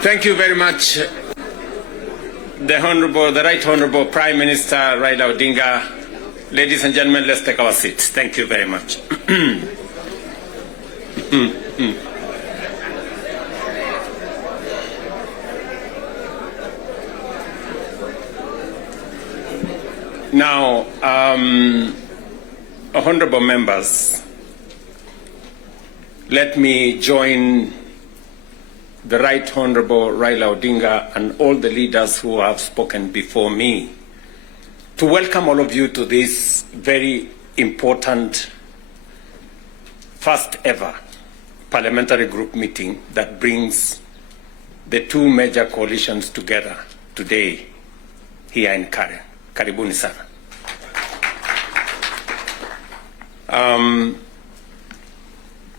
Thank you very much, the Right Honorable Prime Minister Raila Odinga. Ladies and gentlemen, let's take our seats. Thank you very much. Now, honorable members, let me join the Right Honorable Raila Odinga and all the leaders who have spoken before me to welcome all of you to this very important first ever parliamentary group meeting that brings the two major coalitions together today here in Karen. Karibuni sana.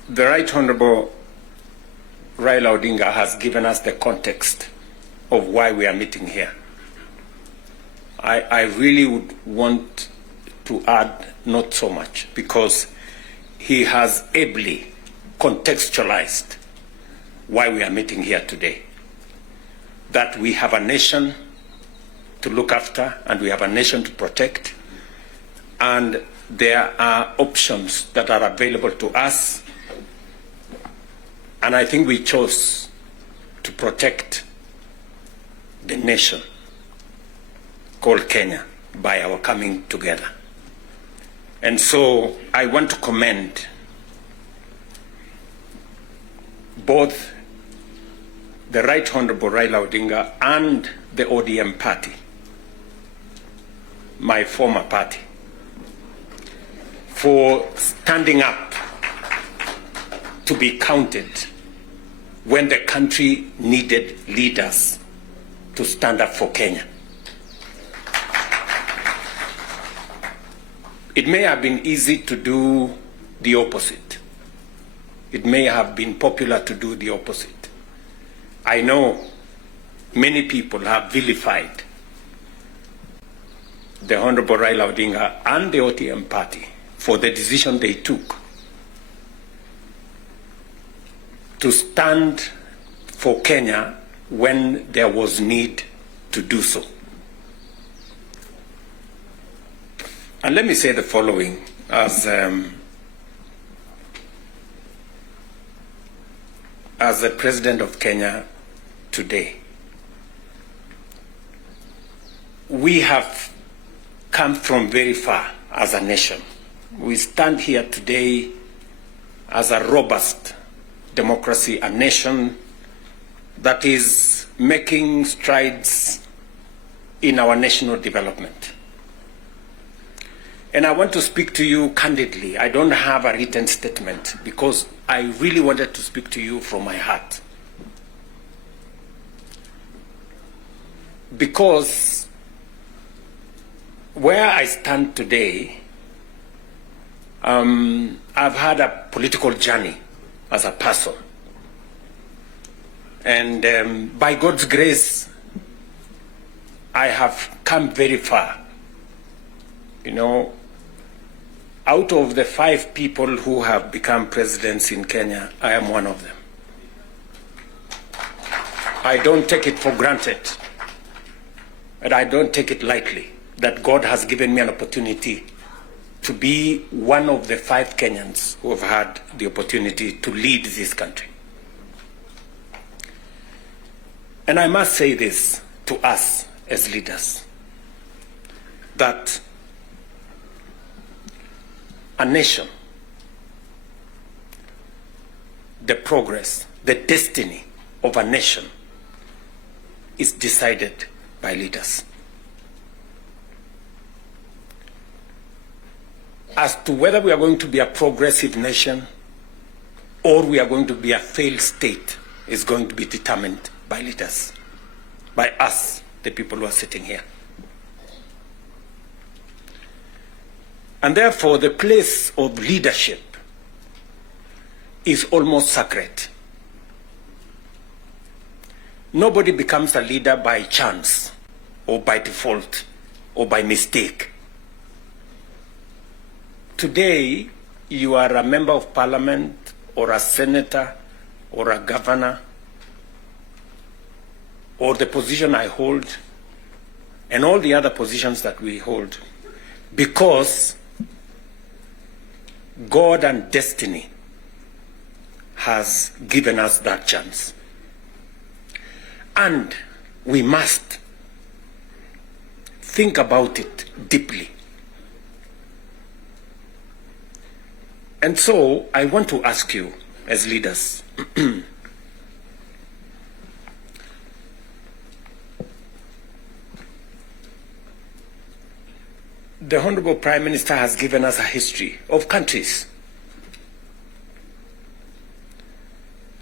The Right Honorable Raila Odinga has given us the context of why we are meeting here. I really would want to add not so much, because he has ably contextualized why we are meeting here today. That we have a nation to look after and we have a nation to protect, and there are options that are available to us. And I think we chose to protect the nation called Kenya by our coming together. And so I want to commend both the Right Honorable Raila Odinga and the ODM party, my former party, for standing up to be counted when the country needed leaders to stand up for Kenya. It may have been easy to do the opposite. It may have been popular to do the opposite. I know many people have vilified the Honorable Raila Odinga and the ODM party for the decision they took to stand for Kenya when there was need to do so. And let me say the following as the President of Kenya today. We have come from very far as a nation. We stand here today as a robust democracy, a nation that is making strides in our national development. And I want to speak to you candidly. I don't have a written statement because I really wanted to speak to you from my heart. Because where I stand today, I've had a political journey as a person. And by God's grace, I have come very far. You know, out of the 5 people who have become presidents in Kenya, I am one of them. I don't take it for granted, and I don't take it lightly that God has given me an opportunity to be one of the 5 Kenyans who have had the opportunity to lead this country. And I must say this to us as leaders, that a nation, the progress, the destiny of a nation is decided by leaders. As to whether we are going to be a progressive nation or we are going to be a failed state is going to be determined by leaders, by us, the people who are sitting here. And therefore, the place of leadership is almost sacred. Nobody becomes a leader by chance or by default or by mistake. Today, you are a member of parliament or a senator or a governor or the position I hold and all the other positions that we hold because God and destiny has given us that chance. And we must think about it deeply. And so I want to ask you as leaders, the Honorable Prime Minister has given us a history of countries.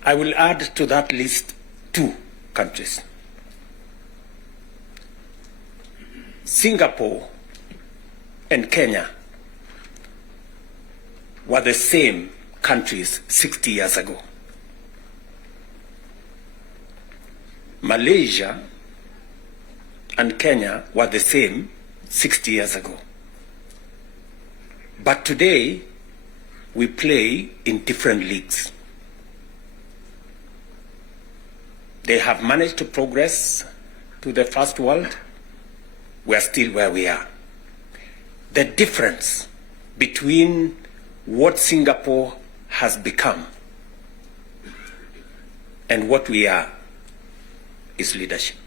I will add to that list 2 countries. Singapore and Kenya were the same countries 60 years ago. Malaysia and Kenya were the same 60 years ago. But today, we play in different leagues. They have managed to progress to the first world. We are still where we are. The difference between what Singapore has become and what we are is leadership.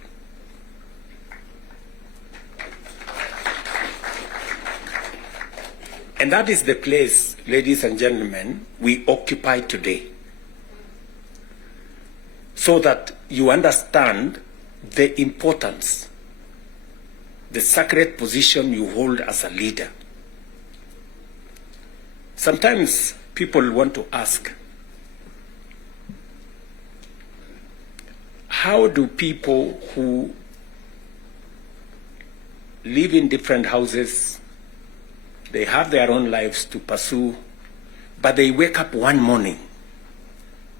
And that is the place, ladies and gentlemen, we occupy today. So that you understand the importance, the sacred position you hold as a leader. Sometimes people want to ask, how do people who live in different houses, they have their own lives to pursue, but they wake up one morning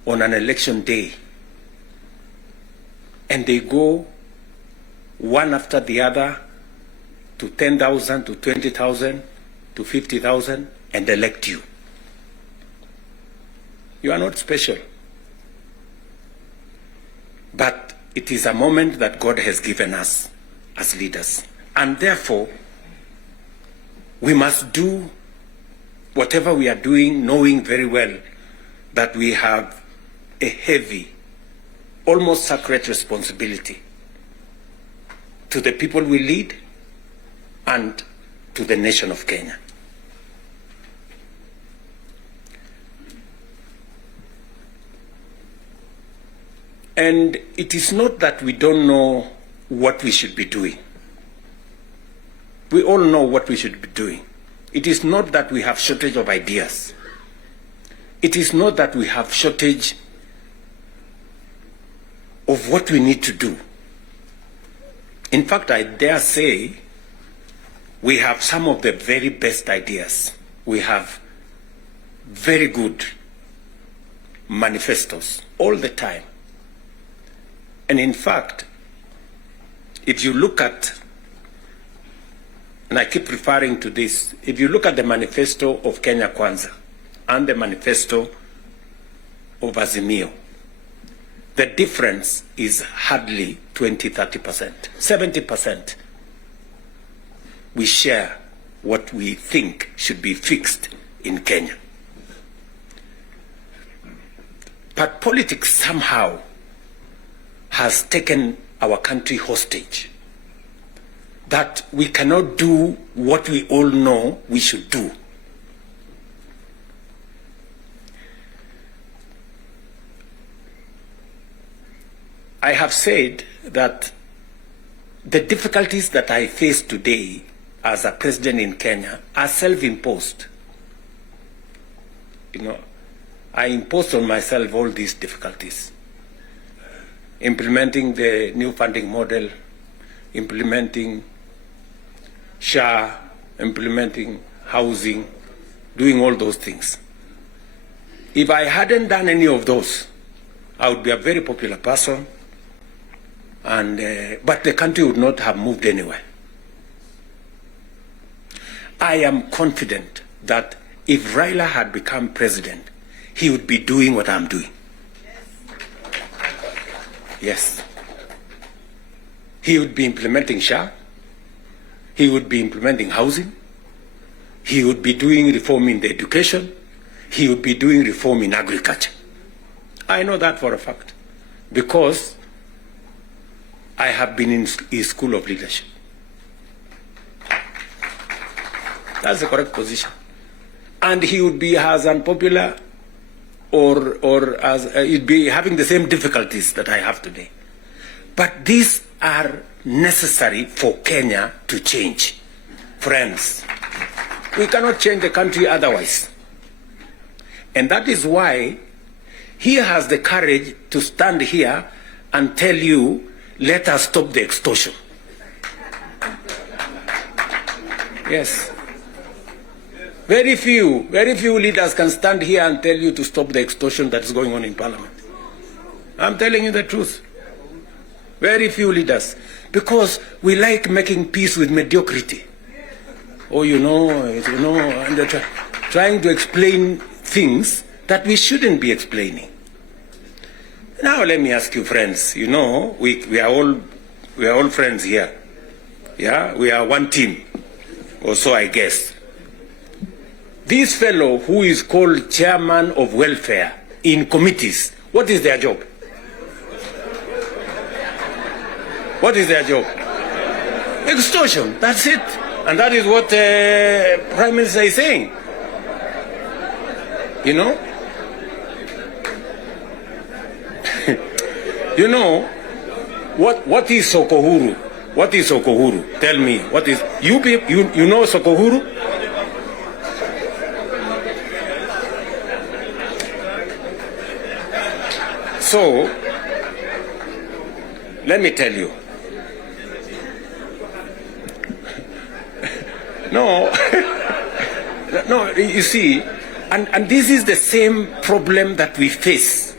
on an election day and they go one after the other to 10,000, to 20,000, to 50,000 and elect you? You are not special. But it is a moment that God has given us as leaders. And therefore, we must do whatever we are doing, knowing very well that we have a heavy, almost sacred responsibility to the people we lead and to the nation of Kenya. And it is not that we don't know what we should be doing. We all know what we should be doing. It is not that we have shortage of ideas. It is not that we have shortage of what we need to do. In fact, I dare say we have some of the very best ideas. We have very good manifestos all the time. And in fact, if you look at, and I keep referring to this, if you look at the manifesto of Kenya Kwanza and the manifesto of Azimio, the difference is hardly 20-30%. 70% we share what we think should be fixed in Kenya. But politics somehow has taken our country hostage, that we cannot do what we all know we should do. I have said that the difficulties that I face today as a president in Kenya are self-imposed. You know, I imposed on myself all these difficulties. Implementing the new funding model, implementing SHA, implementing housing, doing all those things. If I hadn't done any of those, I would be a very popular person, and but the country would not have moved anywhere. I am confident that if Raila had become president, he would be doing what I'm doing. Yes. he would be implementing SHA, he would be implementing housing, he would be doing reform in the education, he would be doing reform in agriculture. I know that for a fact, because I have been in his school of leadership. That's the correct position. And he would be as unpopular or as he'd be having the same difficulties that I have today. But these are necessary for Kenya to change. Friends, we cannot change the country otherwise. And that is why he has the courage to stand here and tell you, let us stop the extortion. Yes. Very few leaders can stand here and tell you to stop the extortion that is going on in Parliament. I'm telling you the truth. Very few leaders. Because we like making peace with mediocrity. Oh, and they're trying to explain things that we shouldn't be explaining. Now let me ask you, friends, we are all friends here. Yeah, we are one team, or so I guess. This fellow who is called chairman of welfare in committees, what is their job? What is their job? Extortion, that's it. And that is what Prime Minister is saying. What is Sokohuru? What is Sokohuru? Tell me, what is, you know Sokohuru? So, let me tell you. No, you see, and this is the same problem that we face.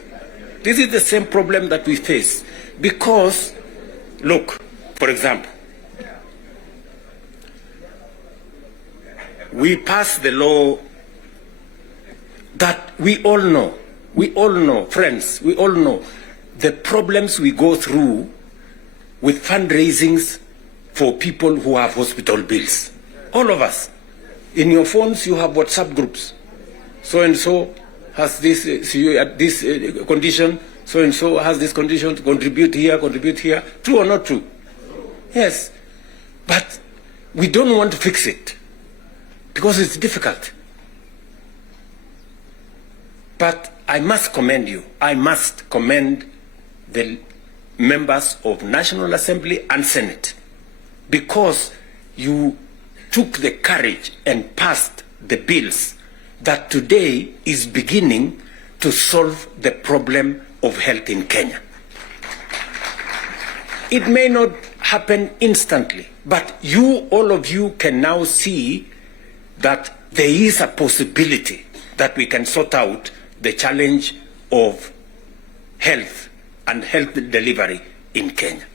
This is the same problem that we face. Because, look, for example, we passed the law that we all know, friends, we all know the problems we go through with fundraisings for people who have hospital bills. All of us. In your phones, you have WhatsApp groups. So-and-so has this, condition, so-and-so has this condition, to contribute here. True or not true? Yes. But we don't want to fix it because it's difficult. But I must commend you. I must commend the members of National Assembly and Senate, because you took the courage and passed the bills that today is beginning to solve the problem of health in Kenya. It may not happen instantly, but all of you can now see that there is a possibility that we can sort out the challenge of health and health delivery in Kenya.